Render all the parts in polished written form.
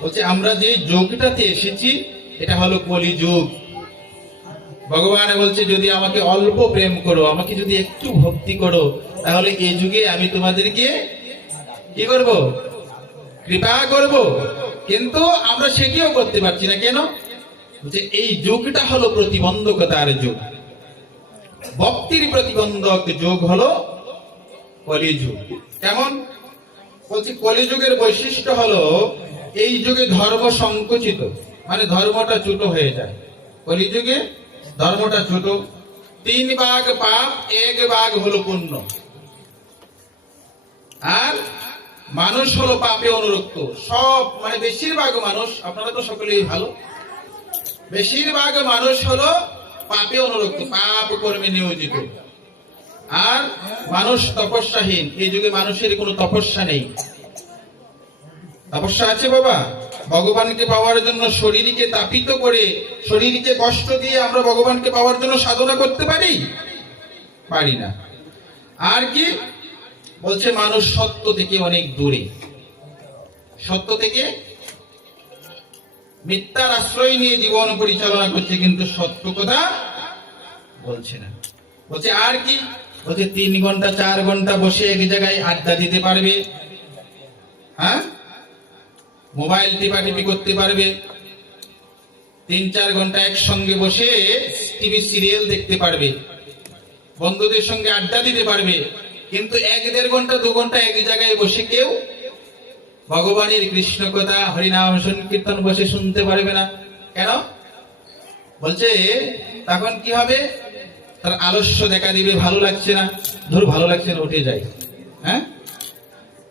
বলছে আমরা যে যুগটাতে এসেছি এটা হলো কলিযুগ। ভগবান বলছে যদি আমাকে অল্প প্রেম করো, আমাকে যদি একটু ভক্তি করো, তাহলে এই যুগে আমি তোমাদেরকে কি করব? কৃপা করব। কিন্তু আমরা সেটিও করতে পারছি না। কেন? যে এই যুগটা হলো প্রতিবন্ধকতার যুগ, ভক্তির প্রতিবন্ধক যুগ হলো কলিযুগ। কেমন? বলছি কলিযুগের বৈশিষ্ট্য হলো এই যুগে ধর্ম সংকুচিত, মানে ধর্মটা ছোট হয়ে যায়। কলিযুগে ধর্মটা ছোট, 3 ভাগ পাপ, 1 ভাগ হলো পুণ্য। আর মানুষ হলো পাপে অনুরক্ত। সব মানে বেশিরভাগ মানুষ, আপনারা তো সকলেই ভালো, বেশিরভাগ মানুষ হলো পাপে অনুরক্ত, পাপ কর্মে নিয়োজিত। আর মানুষ তপস্যাহীন। এই যুগে মানুষের কোনো তপস্যা নেই। তপস্যা আছে বাবা? ভগবানকে পাওয়ার জন্য শরীরকে তাপিত করে, শরীরকে কষ্ট দিয়ে আমরা ভগবানকে পাওয়ার জন্য সাধনা করতে পারি? পারি না। আর কি বলছে? মানুষ সত্য থেকে অনেক দূরে, সত্য থেকে মিথ্যার আশ্রয় নিয়ে জীবন পরিচালনা করছে, কিন্তু সত্য কথা বলছে না। বলছে আর কি? বলছে 3 ঘন্টা 4 ঘন্টা বসে এক জায়গায় আড্ডা দিতে পারবে, হ্যাঁ, মোবাইল টিপাটিপি করতে পারবে, 3-4 ঘন্টা একসঙ্গে বসে টিভি সিরিয়াল দেখতে পারবে, বন্ধুদের সঙ্গে আড্ডা দিতে পারবে, কিন্তু 1-1.5 ঘন্টা 2 ঘন্টা এক জায়গায় বসে কেউ ভগবানের কৃষ্ণ কথা, হরিনাম সংকীর্তন বসে শুনতে পারবে না। কেন? বলছে তখন কি হবে? তার আলস্য দেখা দিবে, ভালো লাগছে না, ধর ভালো লাগছে না, উঠে যায়। হ্যাঁ,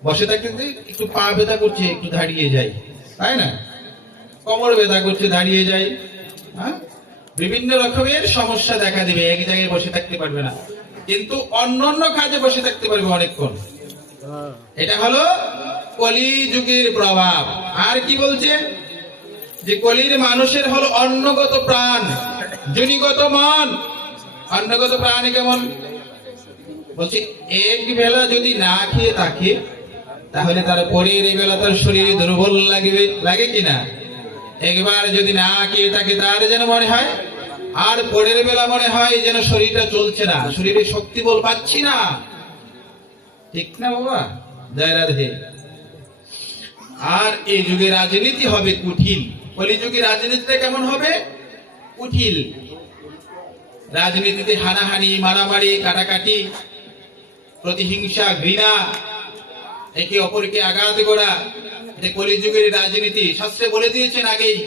বসে থাকতে একটু পা ব্যথা করছে, একটু দাঁড়িয়ে যাই, তাই না? কোমর ব্যথা করছে, দাঁড়িয়ে যাই। হ্যাঁ, বিভিন্ন রকমের সমস্যা দেখা দিবে, এক জায়গায় বসে থাকতে পারবে না, কিন্তু অন্যান্য কাজে বসে থাকতে পারবে অনেকক্ষণ। এটা হলো কলি যুগের প্রভাব। আর কি বলছে? যে কলির মানুষের হলো অন্নগত প্রাণ, জনিগত মন। অন্নগত প্রাণ কেমন? বলছে এক বেলা যদি না খেয়ে থাকে, তাহলে তার পরের বেলা তার শরীরে দুর্বল লাগবে, লাগে কিনা? একবার যদি না খেয়ে থাকে তার যেন মনে হয়, আর পরের বেলা মনে হয় যেন শরীরটা চলছে না, শরীরে শক্তি বল পাচ্ছি না। ঠিক না বাবা? জয় রাধে। আর এই যুগে রাজনীতি হবে কুটিল। কলিযুগে রাজনীতিটা কেমন হবে? কুটিল। রাজনীতিতে হানাহানি, মারামারি, কাটাকাটি, প্রতিহিংসা, ঘৃণা, একে অপরকে আঘাত করা, এটা কলিযুগের রাজনীতি। শাস্ত্রে বলে দিয়েছেন আগেই।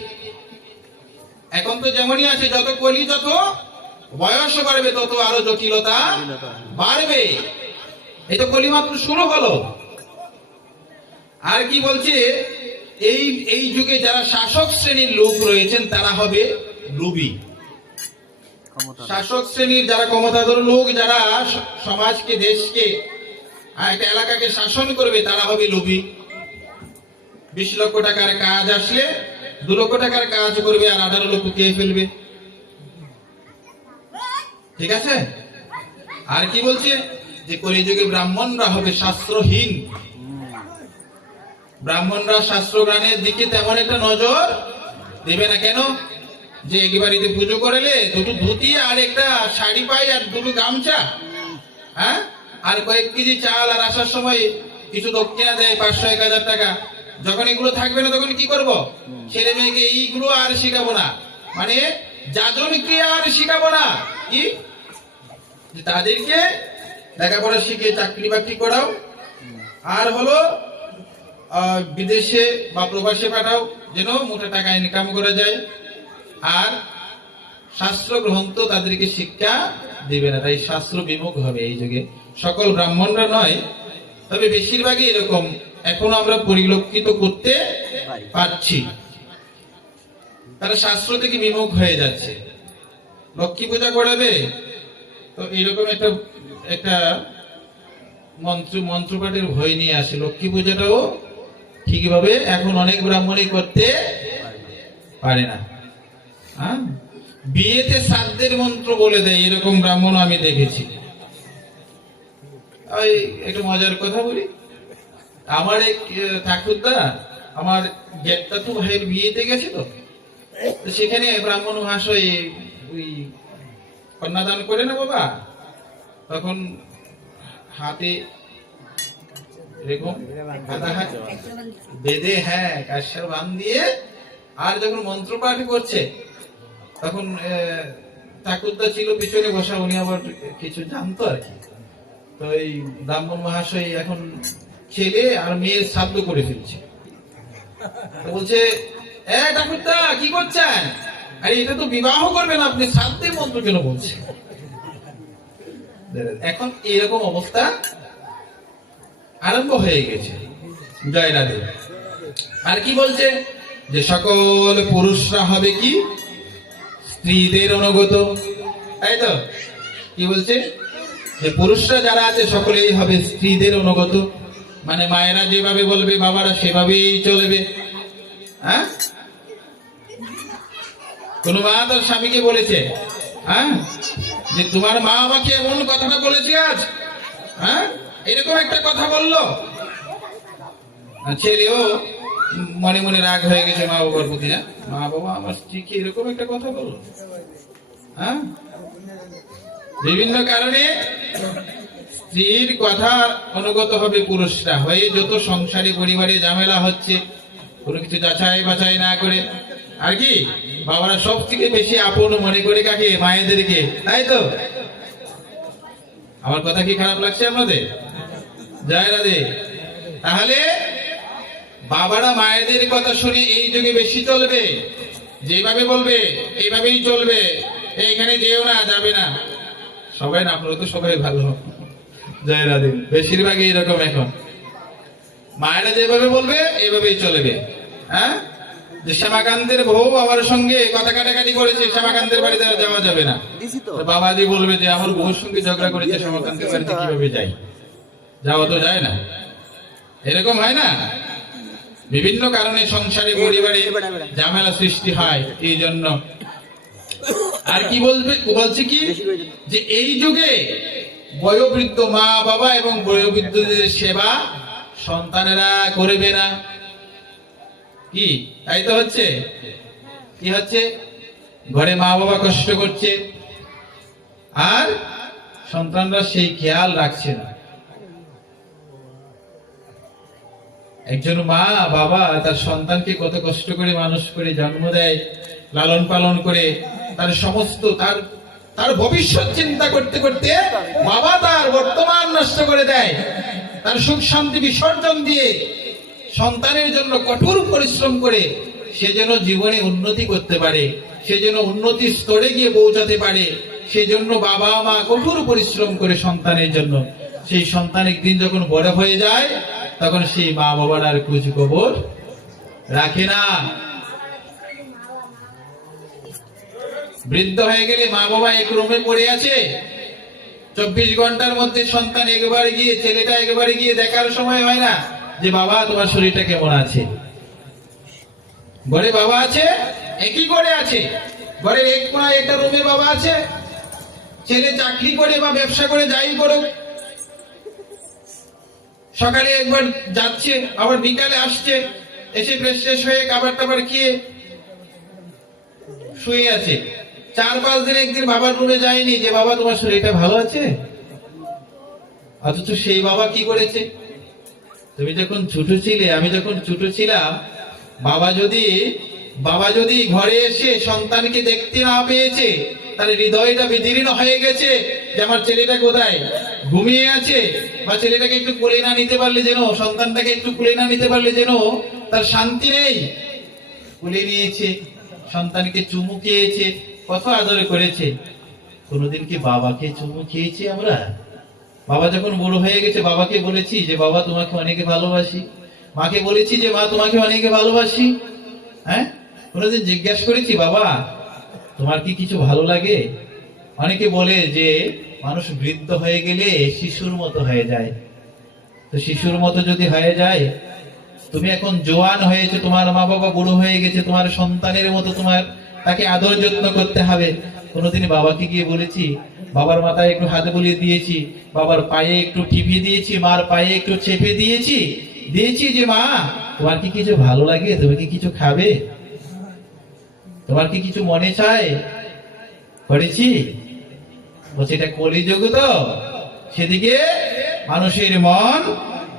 এখন তো যেমনই আছে, যত কলি, যত বয়স বাড়বে তত আরো জটিলতা বাড়বে। এই তো কলি মাত্র শুরু হলো। আর কি বলছে? এই যুগে যারা শাসক শ্রেণীর লোক রয়েছেন তারা হবে লোভী। শাসক শ্রেণীর যারা ক্ষমতাধর লোক, যারা সমাজকে, দেশকে, একটা এলাকাকে শাসন করবে, তারা হবে লোভী। 20 লক্ষ টাকার কাজ আসলে 2 লক্ষ টাকার কাজ করবে, আর 18 লক্ষ খেয়ে ফেলবে। ঠিক আছে? আর কি বলছে? যে কলিযুগে ব্রাহ্মণরা হবে শাস্ত্রহীন। ব্রাহ্মণরা শাস্ত্র জ্ঞানের দিকে তেমন একটা নজর দেবে না। কেন? যে এক বাড়িতে পুজো করলে 2টো ধুতি আর একটা শাড়ি পাই, আর 2টো গামছা, হ্যাঁ, আর কয়েক কেজি চাল, আর আসার সময় কিছু দক্ষিণা দেয় 500-1000 টাকা। যখন এগুলো থাকবে না তখন কি করব? ছেলে মেয়েকে এইগুলো আর শিখাবো না, মানে যাজনকে আর শিখাবো না। কি? তাদেরকে লেখাপড়া শিখে চাকরি বাকরি করাও, আর হলো বিদেশে বা প্রবাসে পাঠাও, যেন মোটা টাকা ইনকাম করা যায়। আর শাস্ত্র গ্রন্থ তাদেরকে শিক্ষা দিবে না, তাই শাস্ত্র বিমুখ হবে এই যুগে। সকল ব্রাহ্মণরা নয়, তবে বেশিরভাগই এরকম এখনো আমরা পরিলক্ষিত করতে পারছি। তারা শাস্ত্র থেকে বিমুখ হয়ে যাচ্ছে। লক্ষ্মী পূজা করাবে তো এইরকম একটা মন্ত্রপাঠের ভয় নিয়ে আসে। লক্ষ্মী পূজাটাও ঠিকভাবে এখন অনেক ব্রাহ্মণই করতে পারে না। বিয়েতে শ্রাদ্ধের মন্ত্র বলে দেয়, এরকম ব্রাহ্মণ আমি দেখেছি। একটু মজার কথা বলি। আমার এক ঠাকুরদা আমার গেটটা তো ভাইয়ের বিয়েতে গেছে, তো তো সেখানে ব্রাহ্মণ মহাশয় ওই কন্যাদান করে না বাবা, তখন হাতে এরকম আধা হাত বেঁধে, হ্যাঁ, কাশির বান দিয়ে, আর যখন মন্ত্র পাঠ করছে তখন ঠাকুরদা ছিল পিছনে বসা, উনি আবার কিছু জানতো আর কি। তো এই ব্রাহ্মণ মহাশয় এখন ছেলে আর মেয়ের শ্রাদ্ধ করে ফেলছে। তো বলছে, ঠাকুরদা কি করছেন? আরে এটা তো বিবাহ করবেন আপনি, শ্রাদ্ধের মন্ত্র কেন বলছেন? এখন এরকম অবস্থা আরম্ভ হয়ে গেছে। জয় রাধে। আর কি বলছে যে সকল পুরুষরা হবে কি স্ত্রীদের অনুগত, তাই তো? কি বলছে যে পুরুষরা যারা আছে সকলেই হবে স্ত্রীদের অনুগত, মানে মায়েরা যেভাবে বলবে বাবারা সেভাবেই চলবে। হ্যাঁ, কোন মা তার স্বামীকে বলেছে, হ্যাঁ, যে তোমার মা আমাকে এমন কথাটা বলেছে আজ, হ্যাঁ, এরকম একটা কথা বললো। ছেলেও মনে মনে রাগ হয়ে গেছে মা বাবার প্রতি, না, মা বাবা আমার স্ত্রীকে এরকম একটা কথা বললো। হ্যাঁ, বিভিন্ন কারণে স্ত্রীর কথা অনুগত হবে পুরুষরা, হয়ে যত সংসারে পরিবারে ঝামেলা হচ্ছে কোনো কিছু যাচাই বাছাই না করে, আর কি বাবারা সব থেকে বেশি আপন মনে করে কাকে? মায়েদেরকে, তাই তো? আমার কথা কি খারাপ লাগছে আপনাদের? জয় রাধে। তাহলে বাবারা মায়েদের কথা শুনে এই যুগে বেশি চলবে, যেভাবে বলবে এইভাবেই চলবে, এইখানে যেও না, যাবে না। সবাই না, আপনারা তো সবাই ভালো। জয় রাধে। বেশিরভাগই এরকম এখন, মায়েরা যেভাবে বলবে এইভাবেই চলবে। হ্যাঁ, যে শ্যামাকান্তের বউ আমার সঙ্গে কথা কাটাকাটি করেছে, শ্যামাকান্তের বাড়িতে যাওয়া যাবে না। বাবাজি বলবে যে আমার বউর সঙ্গে ঝগড়া করেছে, শ্যামাকান্তের বাড়িতে কিভাবে যাই? যাওয়া তো যায় না। এরকম হয় না? বিভিন্ন কারণে সংসারে পরিবারে ঝামেলা সৃষ্টি হয় এই জন্য। আর কি বলছে কি যে এই যুগে বয়োবৃদ্ধ মা বাবা এবং বয়োবৃদ্ধদের সেবা সন্তানেরা করবে না। কি তাই তো হচ্ছে? কি হচ্ছে? ঘরে মা বাবা কষ্ট করছে আর সন্তানরা সেই খেয়াল রাখছে না। একজন মা বাবা তার সন্তানকে কত কষ্ট করে মানুষ করে জন্ম দেয়, লালন পালন করে, তার সমস্ত তার ভবিষ্যৎ চিন্তা করতে করতে বাবা তার বর্তমান নষ্ট করে দেয়, তার সুখ শান্তি বিসর্জন দিয়ে সন্তানের জন্য কঠোর পরিশ্রম করে সে যেন জীবনে উন্নতি করতে পারে, সে যেন উন্নতির স্তরে গিয়ে পৌঁছাতে পারে, সেজন্য বাবা মা কঠোর পরিশ্রম করে সন্তানের জন্য। সেই সন্তান একদিন যখন বড় হয়ে যায় তখন সেই মা বাবার আর খোঁজ খবর রাখে না। বৃদ্ধ হয়ে গেলে মা বাবা এক রুমে পড়ে আছে, 24 ঘন্টার মধ্যে সন্তান একবারে গিয়ে, ছেলেটা একবারে গিয়ে দেখার সময় হয় না যে বাবা তোমার শরীরটা কেমন আছে। ঘরে বাবা আছে, একই ঘরে আছে, ঘরের এক কোনায় একটা রুমে বাবা আছে। ছেলে চাকরি করে বা ব্যবসা করে যাই করুক, সকালে একবার যাচ্ছে, আবার বিকালে আসছে, এসে ফ্রেশ ফ্রেশ হয়ে খাবার টাবার খেয়ে শুয়ে আছে। 4-5 দিন একদিন বাবার রুমে যায়নি যে বাবা তোমার শরীরটা ভালো আছে। অথচ সেই বাবা কি করেছে? তুমি যখন ছোট ছিলে, আমি যখন ছোট ছিলাম, বাবা যদি ঘরে এসে সন্তানকে দেখতে না পেয়েছে তাহলে হৃদয়টা বিদীর্ণ হয়ে গেছে যে আমার ছেলেটা কোথায়, ঘুমিয়ে আছে, বা ছেলেটাকে একটু কোলে না নিতে পারলে যেন, সন্তানটাকে একটু কোলে না নিতে পারলে যেন তার শান্তি নেই। কোলে নিয়েছে, সন্তানকে চুমু খেয়েছে, কত আদর করেছে। কোনোদিন কি বাবাকে চুমু খেয়েছি আমরা? বাবা যখন বড় হয়ে গেছে বাবাকে বলেছি যে বাবা তোমাকে অনেকে ভালোবাসি, মাকে বলেছি যে মা তোমাকে অনেকে ভালোবাসি? হ্যাঁ, কোনোদিন জিজ্ঞাসা করেছি বাবা তোমার কি কিছু ভালো লাগে? অনেকে বলে যে মানুষ বৃদ্ধ হয়ে গেলে শিশুর মতো হয়ে যায়। তো শিশুর মতো যদি হয়ে যায়, তুমি এখন জোয়ান হয়েছে, তোমার মা বাবা বুড়ো হয়ে গেছে, তোমার সন্তানের মতো তোমার তাকে আদর যত্ন করতে হবে। কোনোদিন বাবাকে গিয়ে বলেছি, বাবার মাথায় একটু হাত বুলিয়ে দিয়েছি, বাবার পায়ে একটু টিপে দিয়েছি, মার পায়ে একটু চেপে দিয়েছি যে মা তোমার কি কিছু ভালো লাগে? তুমি কি কিছু খাবে? তোমার কি কিছু মনে চায়? করেছি। বলছে এটা কলিযুগ, তো সেদিকে মানুষের মন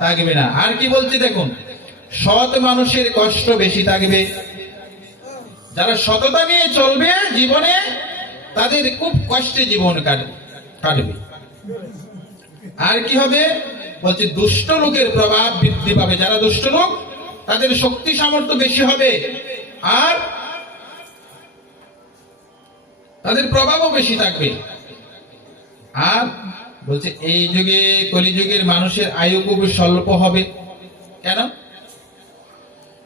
থাকবে না। আর কি বলছে দেখুন, সৎ মানুষের কষ্ট বেশি থাকবে। যারা সততা নিয়ে চলবে জীবনে, তাদের খুব কষ্টে জীবন কাটবে। আর কি হবে বলছে, দুষ্ট লোকের প্রভাব বৃদ্ধি পাবে। যারা দুষ্ট লোক, তাদের শক্তি সামর্থ্য বেশি হবে, আর তাদের প্রভাবও বেশি থাকবে। আর বলছে এই যুগে, কলিযুগের মানুষের আয়ু খুব স্বল্প হবে। কেন?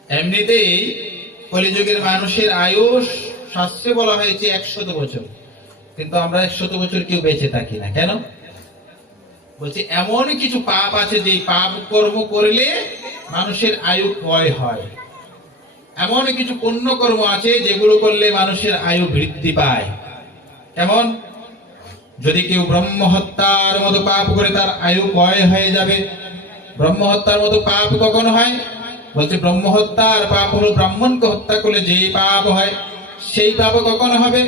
এমনিতেই কলিযুগের মানুষের আয়ু শাস্ত্রে বলা হয়েছে 100 বছর, কিন্তু আমরা 100 বছর কেউ বেঁচে থাকি না। কেন? বলছে এমন কিছু পাপ আছে, যে পাপ কর্ম করলে মানুষের আয়ু ক্ষয় হয়। এমন কিছু পুণ্য কর্ম আছে যেগুলো করলে মানুষের আয়ু বৃদ্ধি পায়। কেমন? যদি কেউ ব্রহ্ম হত্যার মতো পাপ করে, তার আয়ু ক্ষয় হয়ে যাবে। ব্রহ্ম হত্যার মতো পাপ কখন হয়? বলছে ব্রহ্ম হত্যার পাপ হলো ব্রাহ্মণকে হত্যা করলে যে পাপ হয়, সেই পাপ কখন হবে?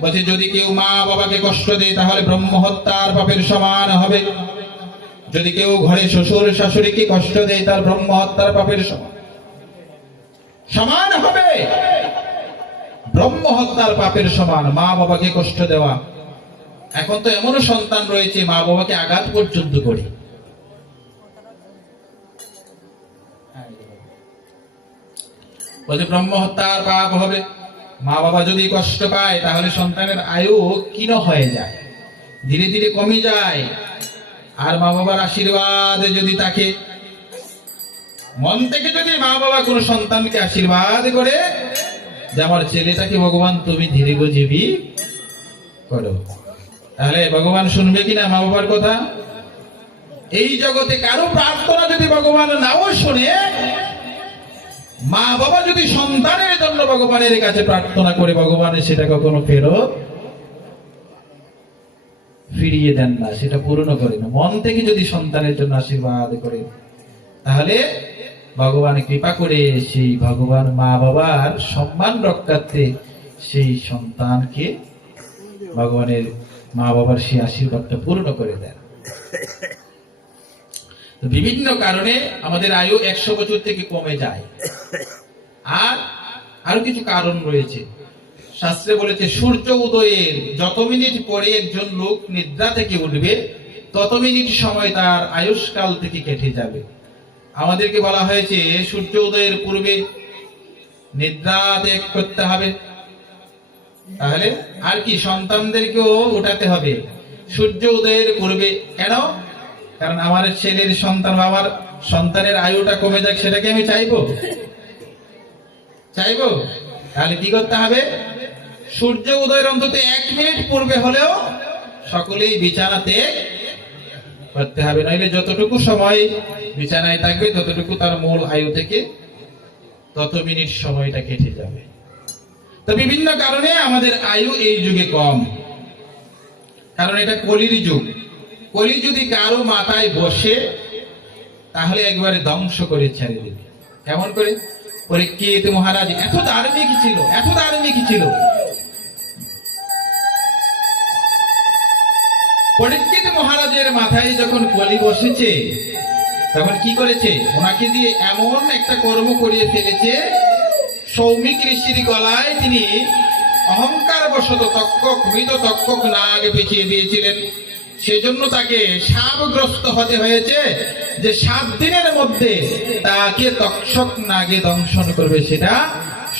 বলছে যদি কেউ মা বাবাকে কষ্ট দেয়, তাহলে ব্রহ্ম হত্যার পাপের সমান হবে। যদি কেউ ঘরে শ্বশুর শাশুড়িকে কষ্ট দেয়, তার ব্রহ্ম হত্যার পাপের সমান হবে। ব্রহ্ম হত্যার পাপের সমান মা বাবাকে কষ্ট দেওয়া। এখন তো এমনও সন্তান রয়েছে, মা বাবাকে আঘাত পর্যন্ত করে। বলছে ব্রহ্ম হত্যার পাপ হবে। মা বাবা যদি কষ্ট পায়, তাহলে সন্তানের আয়ু ক্ষীণ হয়ে যায়, ধীরে ধীরে কমে যায়। আর মা বাবার আশীর্বাদ যদি তাকে, মন থেকে যদি মা বাবা কোনো সন্তানকে আশীর্বাদ করে যে আমার ছেলেটাকে ভগবান তুমি দীর্ঘজীবী করো, তাহলে ভগবান শুনবে কিনা মা বাবার কথা? এই জগতে কারো প্রার্থনা যদি ভগবান নাও শুনে, মা বাবা যদি সন্তানের জন্য ভগবানের কাছে প্রার্থনা করে, ভগবানের সেটা কখনো ফেরত ফিরিয়ে দেন না, সেটা পূর্ণ করে না। মন থেকে যদি সন্তানের জন্য আশীর্বাদ করে, তাহলে ভগবান কৃপা করে সেই ভগবান মা বাবার সম্মান রক্ষার্থে সেই সন্তানকে ভগবানের মা বাবার সেই আশীর্বাদটা পূর্ণ করে দেন। বিভিন্ন কারণে আমাদের আয়ু 100 বছর থেকে কমে যায়। আর আরো কিছু কারণ রয়েছে। শাস্ত্রে বলেছে সূর্য উদয়ের যত মিনিট পরে একজন লোক নিদ্রা থেকে উঠবে, তত মিনিট সময় তার আয়ুষ্কাল থেকে কেটে যাবে। আমাদেরকে বলা হয়েছে সূর্য উদয়ের পূর্বে নিদ্রা ত্যাগ করতে হবে। তাহলে আর কি, সন্তানদেরকেও উঠাতে হবে সূর্য উদয়ের পূর্বে। কেন? কারণ আমার ছেলের সন্তান, আমার সন্তানের আয়ুটা কমে যাক, সেটাকে আমি চাইবো? তাহলে কি করতে হবে? সূর্য উদয়ের অন্তত 1 মিনিট পূর্বে হলেও সকলেই বিছানাতে করতে হবে। নইলে যতটুকু সময় বিছানায় থাকবে, ততটুকু তার মূল আয়ু থেকে তত মিনিট সময়টা কেটে যাবে। তো বিভিন্ন কারণে আমাদের আয়ু এই যুগে কম, কারণ এটা কলির যুগ। কলি যদি কারো মাথায় বসে, তাহলে একবারে ধ্বংস করে ছেড়ে দেবে। কেমন করে? পরীক্ষিত মহারাজ এত ধার্মিক ছিল। পরীক্ষিত মহারাজের মাথায় যখন কলি বসেছে, তখন কি করেছে? ওনাকে দিয়ে এমন একটা কর্ম করিয়ে ফেলেছে, সৌমিক ঋষির গলায় তিনি অহংকার বশত মৃত তক্ষক নাগ পেঁচিয়ে দিয়েছিলেন। সেজন্য তাকে শাপগ্রস্ত হতে হয়েছে যে 7 দিনের মধ্যে তাকে তক্ষক নাগে দংশন করবে। সেটা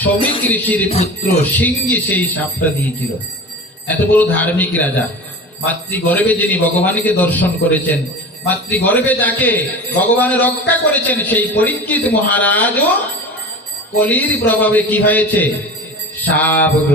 সৌমিক ঋষির পুত্র সিংহী সেই শাপটা দিয়েছিল। এত বড় ধার্মিক রাজা, মাতৃগর্ভে যিনি ভগবানকে দর্শন করেছেন, মাতৃগর্ভে যাকে ভগবান রক্ষা করেছেন, সেই পরীক্ষিত মহারাজও কলির প্রভাবে কি হয়েছে? শাপ